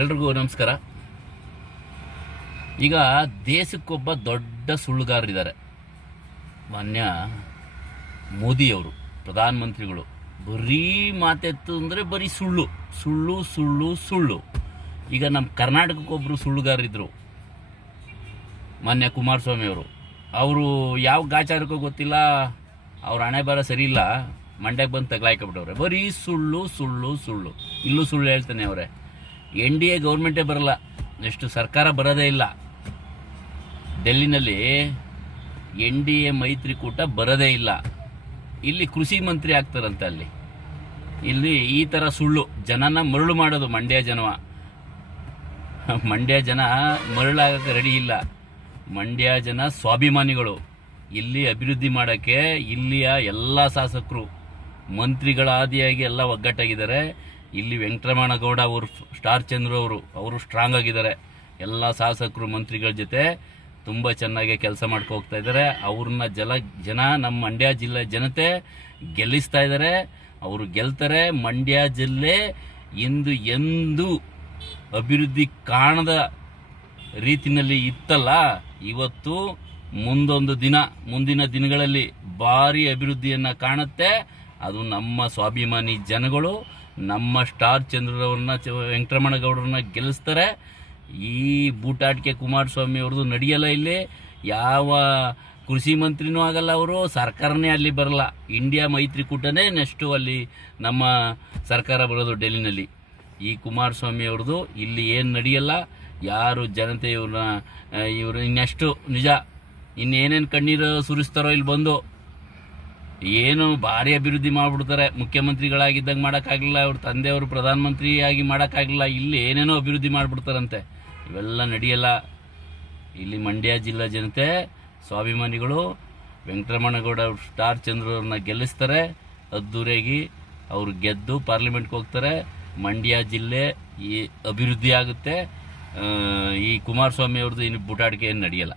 ಎಲ್ರಿಗೂ ನಮಸ್ಕಾರ. ಈಗ ದೇಶಕ್ಕೊಬ್ಬ ದೊಡ್ಡ ಸುಳ್ಳುಗಾರರಿದ್ದಾರೆ. ಮಾನ್ಯ ಮೋದಿಯವರು, ಪ್ರಧಾನಮಂತ್ರಿಗಳು. ಬರೀ ಮಾತೆತ್ತು ಅಂದರೆ ಬರೀ ಸುಳ್ಳು. ಸುಳ್ಳು ಸುಳ್ಳು ಸುಳ್ಳು. ಈಗ ನಮ್ಮ ಕರ್ನಾಟಕಕ್ಕೊಬ್ಬರು ಸುಳ್ಳುಗಾರರಿದ್ದರು ಮಾನ್ಯ ಕುಮಾರಸ್ವಾಮಿ ಅವರು ಅವರು ಯಾವ ಗಾಚಾರಕ್ಕೂ ಗೊತ್ತಿಲ್ಲ, ಅವ್ರ ಹಣೆ ಬರ ಸರಿ ಇಲ್ಲ ಮಂಡ್ಯಕ್ಕೆ ಬಂದು ತಗ್ಲಾಯ್ಕೊಬಿಟ್ಟವ್ರೆ. ಬರೀ ಸುಳ್ಳು ಸುಳ್ಳು ಸುಳ್ಳು. ಇಲ್ಲೂ ಸುಳ್ಳು ಹೇಳ್ತಾನೆ ಅವರೇ. ಎನ್ ಡಿ ಎ ಗೌರ್ಮೆಂಟೇ ಬರಲ್ಲ. ನೆಕ್ಸ್ಟ್ ಸರ್ಕಾರ ಬರೋದೇ ಇಲ್ಲ. ಡೆಲ್ಲಿನಲ್ಲಿ ಎನ್ ಡಿ ಎ ಮೈತ್ರಿಕೂಟ ಬರೋದೇ ಇಲ್ಲ. ಇಲ್ಲಿ ಕೃಷಿ ಮಂತ್ರಿ ಆಗ್ತಾರಂತೆ ಅಲ್ಲಿ. ಇಲ್ಲಿ ಈ ಥರ ಸುಳ್ಳು, ಜನನ ಮರಳು ಮಾಡೋದು ಮಂಡ್ಯ ಜನವ. ಮಂಡ್ಯ ಜನ ಮರಳಾಗಕ್ಕೆ ರೆಡಿ ಇಲ್ಲ. ಮಂಡ್ಯ ಜನ ಸ್ವಾಭಿಮಾನಿಗಳು. ಇಲ್ಲಿ ಅಭಿವೃದ್ಧಿ ಮಾಡೋಕ್ಕೆ ಇಲ್ಲಿಯ ಎಲ್ಲ ಶಾಸಕರು, ಮಂತ್ರಿಗಳಾದಿಯಾಗಿ ಎಲ್ಲ ಒಗ್ಗಟ್ಟಾಗಿದ್ದಾರೆ. ಇಲ್ಲಿ ವೆಂಕಟರಮಣ ಗೌಡ ಅವರು ಸ್ಟಾರ್ ಚಂದ್ರ ಅವರು ಅವರು ಸ್ಟ್ರಾಂಗ್ ಆಗಿದ್ದಾರೆ. ಎಲ್ಲ ಶಾಸಕರು, ಮಂತ್ರಿಗಳ ಜೊತೆ ತುಂಬ ಚೆನ್ನಾಗಿ ಕೆಲಸ ಮಾಡ್ಕೊ ಹೋಗ್ತಾ ಇದ್ದಾರೆ. ಅವ್ರನ್ನ ಜಲ, ಜನ ನಮ್ಮ ಮಂಡ್ಯ ಜಿಲ್ಲೆ ಜನತೆ ಗೆಲ್ಲಿಸ್ತಾ ಇದ್ದಾರೆ. ಅವರು ಗೆಲ್ತಾರೆ. ಮಂಡ್ಯ ಜಿಲ್ಲೆ ಇಂದು ಎಂದು ಅಭಿವೃದ್ಧಿ ಕಾಣದ ರೀತಿಯಲ್ಲಿ ಇತ್ತಲ್ಲ. ಇವತ್ತು ಮುಂದೊಂದು ದಿನ, ಮುಂದಿನ ದಿನಗಳಲ್ಲಿ ಭಾರಿ ಅಭಿವೃದ್ಧಿಯನ್ನು ಕಾಣುತ್ತೆ. ಅದು ನಮ್ಮ ಸ್ವಾಭಿಮಾನಿ ಜನಗಳು, ನಮ್ಮ ಸ್ಟಾರ್ ಚಂದ್ರರವ್ರನ್ನ ಚ- ವೆಂಕಟರಮಣ ಗೌಡರನ್ನ ಗೆಲ್ಲಿಸ್ತಾರೆ. ಈ ಬೂಟಾಟಿಕೆ ಕುಮಾರಸ್ವಾಮಿ ಅವ್ರದ್ದು ನಡೆಯಲ್ಲ ಇಲ್ಲಿ. ಯಾವ ಕೃಷಿ ಮಂತ್ರಿನೂ ಆಗಲ್ಲ ಅವರು, ಸರ್ಕಾರನೇ ಅಲ್ಲಿ ಬರಲ್ಲ. ಇಂಡಿಯಾ ಮೈತ್ರಿಕೂಟನೇ ನೆಕ್ಸ್ಟು ಅಲ್ಲಿ ನಮ್ಮ ಸರ್ಕಾರ ಬರೋದು ಡೆಲ್ಲಿನಲ್ಲಿ. ಈ ಕುಮಾರಸ್ವಾಮಿ ಅವ್ರದ್ದು ಇಲ್ಲಿ ಏನು ನಡೆಯಲ್ಲ, ಯಾರು ಜನತೆ ಇವ್ರನ್ನ ಇವರು ಇನ್ನೆಷ್ಟು ನಿಜ, ಇನ್ನೇನೇನು ಕಣ್ಣೀರು ಸುರಿಸ್ತಾರೋ ಇಲ್ಲಿ ಬಂದು. ಏನು ಭಾರಿ ಅಭಿವೃದ್ಧಿ ಮಾಡ್ಬಿಡ್ತಾರೆ. ಮುಖ್ಯಮಂತ್ರಿಗಳಾಗಿದ್ದಂಗೆ ಮಾಡೋಕ್ಕಾಗಲಿಲ್ಲ, ಅವ್ರ ತಂದೆಯವರು ಪ್ರಧಾನಮಂತ್ರಿಯಾಗಿ ಮಾಡೋಕ್ಕಾಗಲಿಲ್ಲ, ಇಲ್ಲಿ ಏನೇನೋ ಅಭಿವೃದ್ಧಿ ಮಾಡಿಬಿಡ್ತಾರಂತೆ. ಇವೆಲ್ಲ ನಡೆಯಲ್ಲ. ಇಲ್ಲಿ ಮಂಡ್ಯ ಜಿಲ್ಲಾ ಜನತೆ, ಸ್ವಾಭಿಮಾನಿಗಳು, ವೆಂಕಟರಮಣಗೌಡ ಸ್ಟಾರ್ ಚಂದ್ರವ್ರನ್ನ ಗೆಲ್ಲಿಸ್ತಾರೆ. ಅದ್ದೂರಿಯಾಗಿ ಅವರು ಗೆದ್ದು ಪಾರ್ಲಿಮೆಂಟ್ಗೆ ಹೋಗ್ತಾರೆ. ಮಂಡ್ಯ ಜಿಲ್ಲೆ ಈ ಅಭಿವೃದ್ಧಿ ಆಗುತ್ತೆ. ಈ ಕುಮಾರಸ್ವಾಮಿ ಅವ್ರದ್ದು ಇನ್ನು ಬುಟಾಟಿಕೆ ಏನು ನಡೆಯಲ್ಲ.